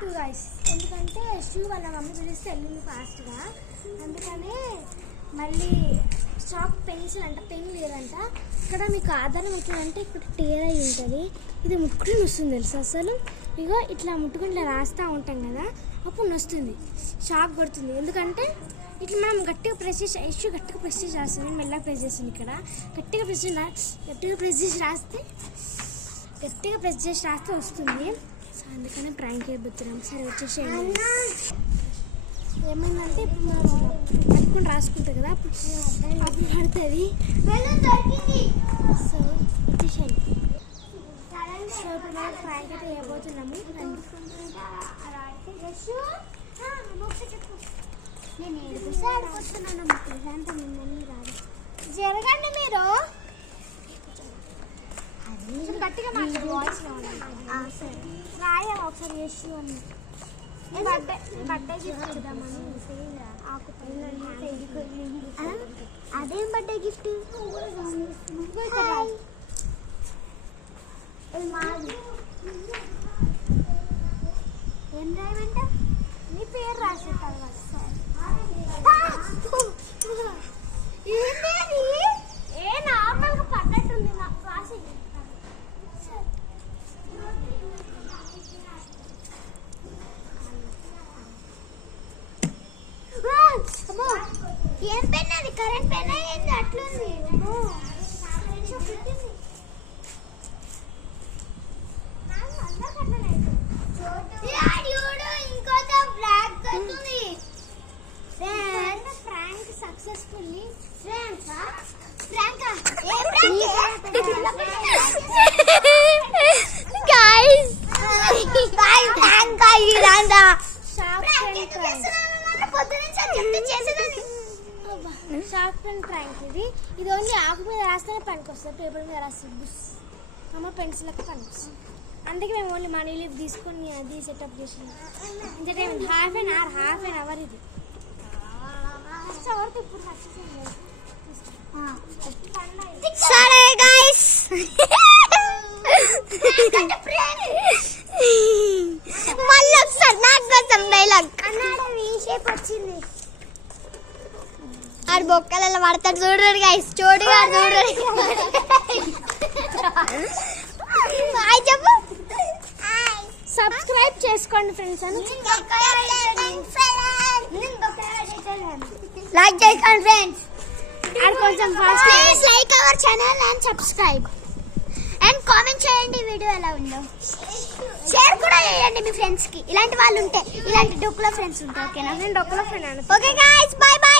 Two guys. ఎందుకంటే shoe వాళ్ళ mummy పిలిస్తే వెళ్ళింది ఫాస్ట్గా, అందుకనే మళ్ళీ చాక్ పెన్సిల్ అంట, పెన్ లేదంట. ఇక్కడ మీకు ఆధారం ఎట్లంటే ఇక్కడ టేర్ అయి ఉంటుంది, ఇది ముట్టుకుని వస్తుంది తెలుసు అసలు. ఇగో ఇట్లా ముట్టుకుని ఇట్లా రాస్తూ ఉంటాం కదా, అప్పుడు వస్తుంది, షాక్ కొడుతుంది. ఎందుకంటే ఇట్లా మనం గట్టిగా ప్రెస్ చేసి ఇష్యూ గట్టిగా ప్రెస్ చేసి రాస్తుంది, మెల్లగా ప్రెస్ చేస్తుంది. ఇక్కడ గట్టిగా ప్రెస్ చేసి రాస్తే వస్తుంది. సో అందుకనే ప్రాంక్ అయిపోతున్నాం. సరే వచ్చేసేయండి. ఏమైందంటే ఇప్పుడు మనం పట్టుకుని రాసుకుంటాం కదా, అప్పుడు పడుతుంది. సో వచ్చేసేయండి. సో ఇప్పుడు మనం ప్రాంక్ అయితే చేయబోతున్నాము. నేను ఆడుకుంటున్నాను, ప్రశాంతం మిమ్మల్ని రాదు. జరగండి మీరు, గట్టిగా మాట్లాడు, వాయిస్ రాయ ఒకసారి చేసి అని బర్త్డే గిఫ్ట్ ఇద్దామని. అదేం బర్త్డే గిఫ్ట్? ఏం రాయమంట? నీ పేరు రాసే తర్వాత ఏంటి ఏ నార్మల్గా పడ్డట్టుంది నాకు రాసి. ఏం పెన్ అది? కరెంట్ పెన్ అయింది, అట్లుంది. Prank successfully sharp pen prank. ఇది ఓన్లీ ఆకు మీద రాస్తేనే పనికి వస్తుంది, పేపర్ మీద రాస్తే బుస్ అమ్మ పెన్సిల్కి పనికి వస్తుంది. అందుకే మేము ఓన్లీ మనీ లీవ్ తీసుకొని అది సెటప్ చేసినాం. ఎంటర్టైన్మెంట్ హాఫ్ అన్ అవర్ ఇది. ఇప్పుడు సరే గైస్, మళ్ళీ ఒకసారి నాకు కోసం డైలాగ్ షేప్ వచ్చింది. ఆడు బొక్కలలో పడతాడు చూడరు గైస్, చూడుగా చూడరు. చెప్పు, సబ్స్క్రైబ్ చేసుకోండి ఫ్రెండ్స్ అని, లైక్ చేసుకోండి ఫ్రెండ్స్. అండ్ కొంచెం fast please like our channel and subscribe and comment చేయండి వీడియో ఎలా ఉందో. షేర్ కూడా చేయండి మీ ఫ్రెండ్స్ కి, ఇలాంటి వాళ్ళు ఉంటే, ఇలాంటి డొక్కులో ఫ్రెండ్స్ ఉంటే. ఓకేనా? నేను డొక్కులో friend. Okay guys, bye by.